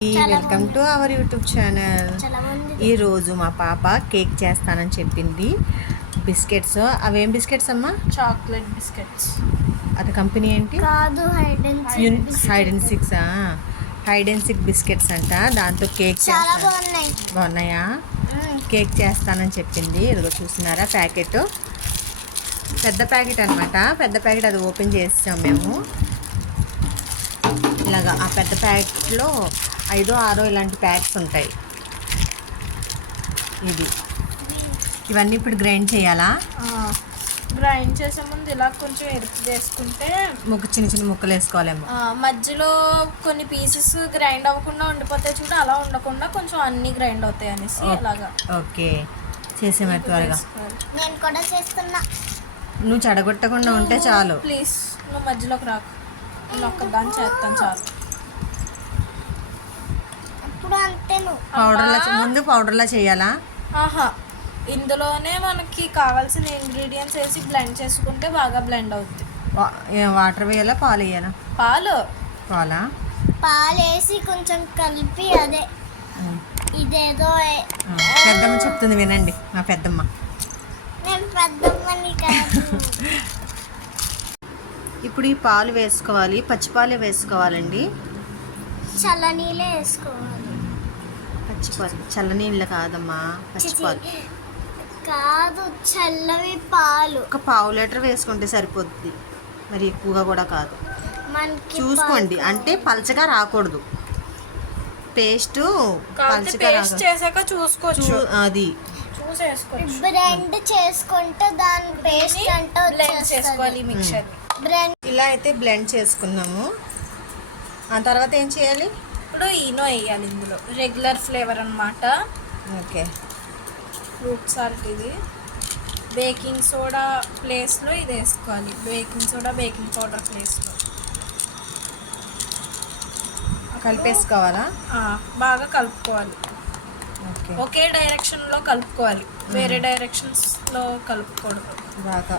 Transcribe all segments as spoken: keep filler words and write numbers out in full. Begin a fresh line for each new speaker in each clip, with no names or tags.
Welcome to our YouTube channel. ఈరోజు మా పాప కేక్ చేస్తానని చెప్పింది. బిస్కెట్స్. అవేం బిస్కెట్స్ అమ్మా?
Chocolate biscuits.
అది కంపెనీ ఏంటి?
కాదు, hide and seek.
Hide and six. Hide and seek biscuits అంట. దాంతో కేక్
చాలా బాగున్నాయి.
బాగున్నాయా? కేక్ చేస్తానని చెప్పింది. ఇదిగో చూస్తున్నారా ప్యాకెట్, పెద్ద ప్యాకెట్ అనమాట. పెద్ద ప్యాకెట్ అది ఓపెన్ చేసాం మేము. ఇలాగా ఆ పెద్ద ప్యాకెట్లో ఐదో ఆరో ఇలాంటి ప్యాక్స్ ఉంటాయి. ఇది ఇవన్నీ ఇప్పుడు గ్రైండ్ చేయాలా?
గ్రైండ్ చేసే ముందు ఇలా కొంచెం ఎరుపు చేసుకుంటే
ముక్క చిన్న చిన్న ముక్కలు వేసుకోవాలేమో.
మధ్యలో కొన్ని పీసెస్ గ్రైండ్ అవ్వకుండా ఉండిపోతాయి చూడు, అలా ఉండకుండా కొంచెం అన్ని గ్రైండ్ అవుతాయి అనేసి అలాగా.
ఓకే, చేసే త్వరగా.
నేను కూడా చేస్తున్నా.
నువ్వు చెడగొట్టకుండా ఉంటే చాలు.
ప్లీజ్ నువ్వు మధ్యలోకి రాకు, నేను ఒక్కదాన్ని చేస్తాను చాలు.
పౌడర్లా ముందు పౌడర్లా చేయాలా?
ఆహా, ఇందులోనే మనకి కావాల్సిన ఇంగ్రీడియంట్స్ వేసి బ్లెండ్ చేసుకుంటే బాగా బ్లెండ్ అవుతుంది.
వాటర్ వేయాలా, పాలు వేయాలా?
పాలు.
పాలా?
పాలు వేసి కొంచెం కలిపి, అదే ఇదేదో
పెద్దమ్మ చెప్తుంది వినండి. మా పెద్దమ్మ.
నేను పెద్దమ్మని కాదు.
ఇప్పుడు ఈ పాలు వేసుకోవాలి. పచ్చిపాలే వేసుకోవాలండి.
చల్లనీళ్ళే వేసుకోవాలి.
పచ్చిపాలు, చల్లనీళ్ళు కాదమ్మా, పచ్చిపాలు
కాదు, చల్లవి పాలు.
ఒక పావు లీటర్ వేసుకుంటే సరిపోద్ది, మరి ఎక్కువగా కూడా కాదు.
మనకి
చూసుకోండి, అంటే పలచగా రాకూడదు. పేస్ట్ పలచగా
చేసాక చూసుకోవచ్చు.
అది
బ్లెండ్ చేసుకుంటే దాని పేస్ట్ అంటే
బ్లెండ్ చేసుకోవాలి మిక్చర్.
బ్లెండ్
ఇలా అయితే బ్లెండ్ చేసుకున్నాము. ఆ తర్వాత ఏం చేయాలి?
ఇప్పుడు ఈనో వేయాలి ఇందులో, రెగ్యులర్ ఫ్లేవర్ అన్నమాట.
ఓకే,
ఫ్రూట్ సాల్ట్ ఇది. బేకింగ్ సోడా ప్లేస్లో ఇది వేసుకోవాలి. బేకింగ్ సోడా బేకింగ్ పౌడర్ ప్లేస్లో
కలిపేసుకోవాలా?
బాగా కలుపుకోవాలి.
ఓకే,
ఒకే డైరెక్షన్లో కలుపుకోవాలి, వేరే డైరెక్షన్స్లో కలుపుకూడదు
బాగా.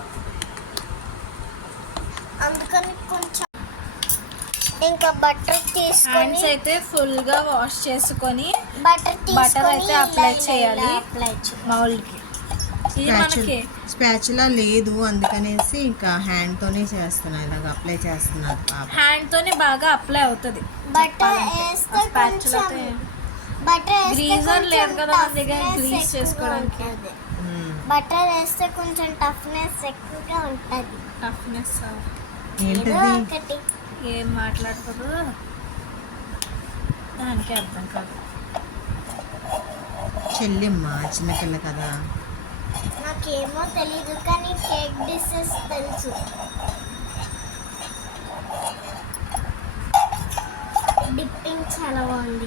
అందుకని కొంచెం ఇంకా బటర్ తీసుకొని,
హ్యాండ్స్ అయితే ఫుల్గా వాష్ చేసుకొని
బటర్
బటర్ అయితే అప్లై చేయాలి మౌల్డ్కి. ఇది మనకి
స్పాచులా లేదు, అందుకనేసి ఇంకా హ్యాండ్తోనే చేస్తున్నా. ఇలాగ అప్లై చేస్తున్నారు పాప.
హ్యాండ్తోనే బాగా అప్లై అవుతుంది.
బటర్ వేస్తే కొంచెం బటర్
గ్రీజర్ లేదు కదా మన దగ్గర గ్రీజ్ చేసుకోవడానికి.
బటర్ వేస్తే కొంచెం టఫ్నెస్ ఎక్కువగా ఉంటుంది.
టఫ్నెస్
ఒకటి
ఏం మాట్లాడుతుందో దానికి అర్థం కాదు.
చెల్లిమ్మ చిన్నపిల్ల కదా.
నాకేమో తెలీదు, కానీ కేక్ డిషెస్ తెలుసు. డిప్పింగ్ చాలా బాగుంది.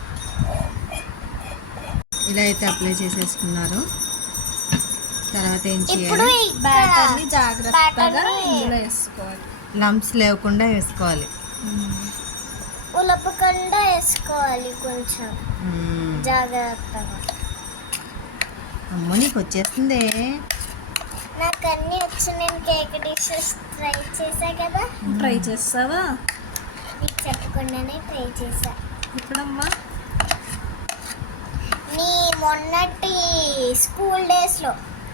ఇలా అయితే అప్లై చేసేసుకున్నారు. తర్వాత ఏం
ఇప్పుడు
చేయాలి?
బ్యాటర్ని జాగ్రత్తగా ఇందులో వేసుకోవాలి.
లంప్స్ లేకుండా వేసుకోవాలి.
ఉలపకుండా వేసుకోవాలి కొంచెం జాగ్రత్తగా.
అమ్మ నీకు వచ్చేస్తుంది.
నాకు అన్నీ వచ్చి నేను కేక్ డిషెస్ ట్రై చేశా కదా.
ట్రై చేస్తావా?
నీకు చెప్పకుండానే ట్రై చేశా.
ఇప్పుడమ్మా
నీ మొన్నటి స్కూల్ డేస్లో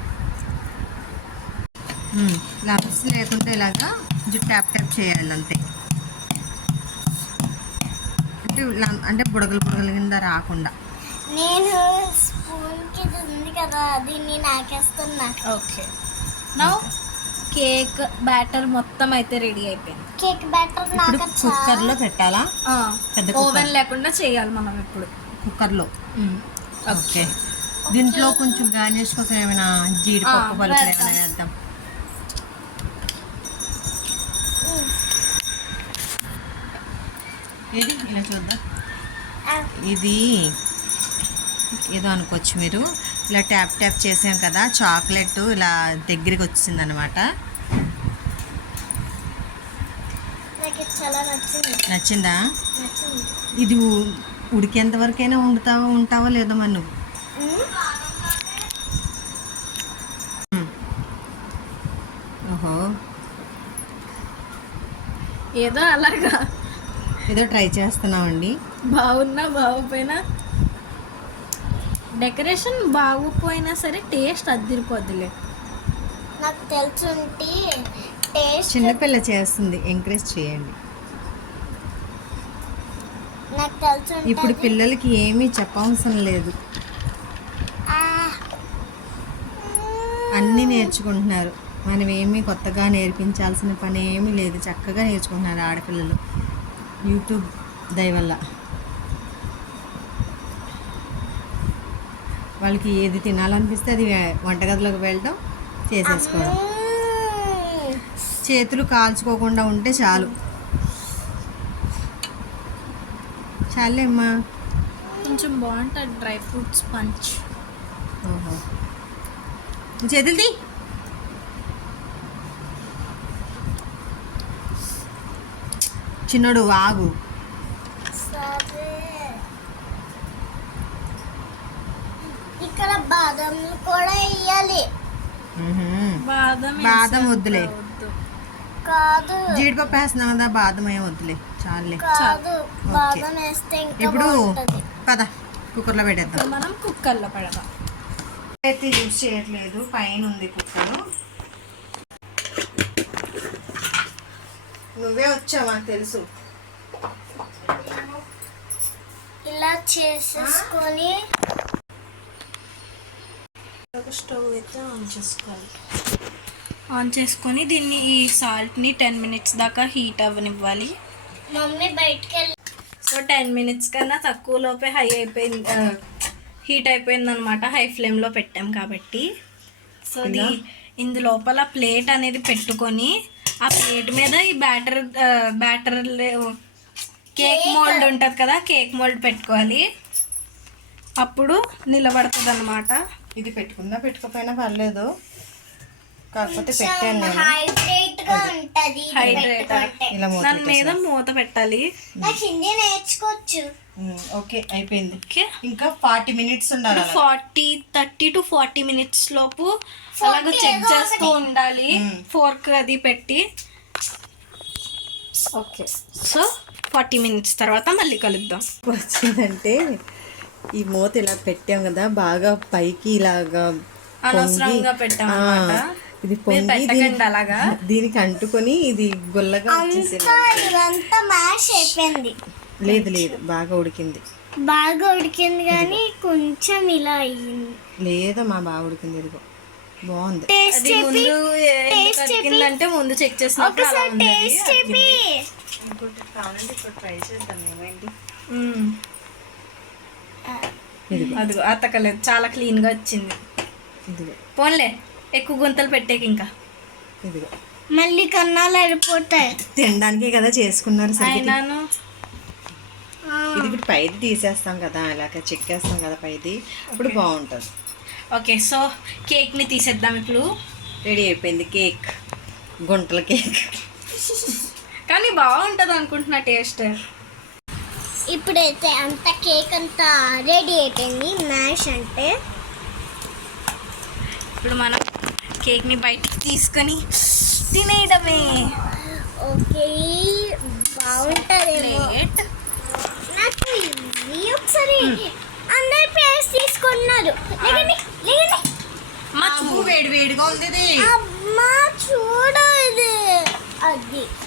లంప్స్ లేకుండా ఇలాగా జుట్టు ట్యాప్ ట్యాప్ చేయాలి అంతే. అంటే అంటే బుడగలు బుడగల కింద రాకుండా.
నేను స్పూన్కి ఇది ఉంది కదా, దీన్ని నాకేస్తున్నా.
ఓకే, నౌ కేక్ బ్యాటర్ మొత్తం అయితే రెడీ అయిపోయింది.
కేక్ బ్యాటర్ నాకు
కుక్కర్లో పెట్టాలా? పెద్ద
ఓవెన్ లేకుండా చేయాలి మనం ఇప్పుడు
కుక్కర్లో. ఓకే, దీంట్లో కొంచెం గార్నిష్ కోసం ఏమైనా జీడిపప్పు పలుకులు ఏమైనా వేద్దాం. ఇది ఇలా చూద్దాం. ఇది ఏదో అనుకోవచ్చు మీరు. ఇలా ట్యాప్ ట్యాప్ చేసాం కదా, చాక్లెట్ ఇలా దగ్గరికి వచ్చింది అనమాట.
చాలా నచ్చింది.
నచ్చిందా?
నచ్చింది.
ఇది ఉడికేంత వరకైనా వండుతావో ఉంటావో లేదో మరి నువ్వు. ఓహో,
ఏదో అలాగా
ఏదో ట్రై చేస్తున్నామండి.
బాగున్నా బాగోపోయినా డెకరేషన్ బాగోపోయినా సరే టేస్ట్ అద్దిరిపోద్దులే.
నాకు తెలుసుంటే టేస్ట్
చిన్నపిల్ల చేస్తుంది, ఎంకరేజ్ చేయండి.
నాకు తెలుసు
ఇప్పుడు పిల్లలకి ఏమీ చెప్పవసరం లేదు, అన్నీ నేర్చుకుంటున్నారు. మనం ఏమీ కొత్తగా నేర్పించాల్సిన పని ఏమీ లేదు, చక్కగా నేర్చుకుంటున్నారు ఆడపిల్లలు యూట్యూబ్ దయ వల్ల. వాళ్ళకి ఏది తినాలనిపిస్తే అది వంటగదిలోకి వెళ్ళడం, చేసేసుకోవడం. చేతులు కాల్చుకోకుండా ఉంటే చాలు. చాలే అమ్మా.
కొంచెం బాగుంటుంది డ్రై ఫ్రూట్స్ పంచ్.
ఓహో, చేతులు తీ. చిన్నోడు ఆగు.
సరే, ఇక్కడ బాదంలు కూడా వేయాలి.
బాదం
బాదం వద్దులే,
కాదు
జీడిపప్పు వేస్తున్నాం కదా, బాదం ఏం వద్దులే, చాలులే.
కాదు బాదం వేస్తే ఇంకా
ఇప్పుడు
బాగుంటది.
పద కుక్కర్లో పెట్టేద్దాం.
మనం కుక్కర్లో పెడదాం.
అయితే యూజ్ చేయట్లేదు, పైన ఉంది కుక్కరు. నువ్వే వచ్చావా తెలుసు.
ఇలా చేసేసుకొని
స్టవ్ అయితే ఆన్ చేసుకోవాలి. ఆన్ చేసుకొని దీన్ని ఈ సాల్ట్ని టెన్ మినిట్స్ దాకా హీట్ అవ్వనివ్వాలి.
మమ్మీ బయటికి వెళ్ళి
సో టెన్ మినిట్స్ కన్నా తక్కువ లోపే హై అయిపోయింది, హీట్ అయిపోయింది అనమాట. హై ఫ్లేమ్లో పెట్టాం కాబట్టి. సో ఇది ఇందు లోపల ప్లేట్ అనేది పెట్టుకొని ఆ ప్లేట్ మీద ఈ బ్యాటర్ బ్యాటర్ కేక్ మోల్డ్ ఉంటుంది కదా, కేక్ మోల్డ్ పెట్టుకోవాలి. అప్పుడు నిలబడుతుంది అనమాట.
ఇది పెట్టుకున్నా పెట్టుకోపోయినా పర్లేదు, కాకపోతే పెట్టాను నేను.
హైడ్రేట్ గా ఉంటది ఇది
హైడ్రేట్
పెట్టుకుంటే.
ఇలా మూత
దాని మీద
పెట్టేసా.
మూత పెట్టాలి.
నాకు హిందీ నేర్చుకోవచ్చు.
ఉమ్, ఓకే అయిపోయింది.
ఓకే,
ఇంకా ఫార్టీ మినిట్స్ ఉండాలి అలా.
Forty thirty to forty minutes లోపు అలాగ చెక్ చేస్తూ ఉండాలి, ఫోర్క్ అది పెట్టి. ఓకే, సో ఫార్టీ మినిట్స్ తర్వాత మళ్ళీ కలుద్దాం.
వచ్చిందంటే ఈ మూత ఇలా పెట్టాం కదా, బాగా పైకి ఇలాగా
అనవసరంగా పెట్టాం
ఆ,
అన్నమాట.
ఇది
మీరు
పొంగి
పెట్టకండి
దీని-
అలాగా.
దీనికి అంటుకొని ఇది గుల్లగా వచ్చేసి.
అంతా ఇదంతా మ్యాష్ అయిపోయింది.
లేదు లేదు, బాగా ఉడికింది.
బాగా ఉడికింది కానీ కొంచెం ఇలా అయ్యింది.
లేదమ్మా, బాగా ఉడికింది. ఇదిగో బాగుంది.
టేస్ట్
అది ముందు ఎందుకు అతికిందంటే ముందు చెక్ చేసినప్పుడు అలా
ఒకసారి
ఉంది.
టేస్ట్ చెప్పి
కావాలంటే ఇప్పుడు ట్రై చేద్దాం ఏమైంది.
ఉమ్.
ఇదిగో
అదిగో అతకలేదు, చాలా క్లీన్ గా వచ్చింది.
ఇదిగో
పోన్లే, ఎక్కువ గుంతలు పెట్టేకి ఇంకా.
ఇదిగో
మళ్ళీ కన్నాలు అయిపోతాయి.
తినడానికే కదా చేసుకున్నారు సరే.
అయినాను
ఇది ఇప్పుడు పైది తీసేస్తాం కదా, ఇలాగ చెక్కేస్తాం కదా పైది, ఇప్పుడు బాగుంటుంది.
ఓకే, సో కేక్ ని తీసేద్దాం ఇప్పుడు.
రెడీ అయిపోయింది కేక్, గుంటల కేక్.
కానీ బాగుంటుంది అనుకుంటున్నా టేస్ట్.
ఇప్పుడైతే అంత కేక్ అంతా రెడీ అయిపోయింది. మ్యాష్ అంటే
ఇప్పుడు మనం కేక్ ని బయటికి తీసుకొని తినేయడమే.
ఓకే, బాగుంటుందేమో.
ప్లేట్
నాకు ఇవి ఒకసారి అందరు ప్లేస్ తీసుకున్నారు. లేకండి లేకండి
మా
వేడి వేడిగా ఉంది ఇది.
అమ్మా చూడు ఇది అది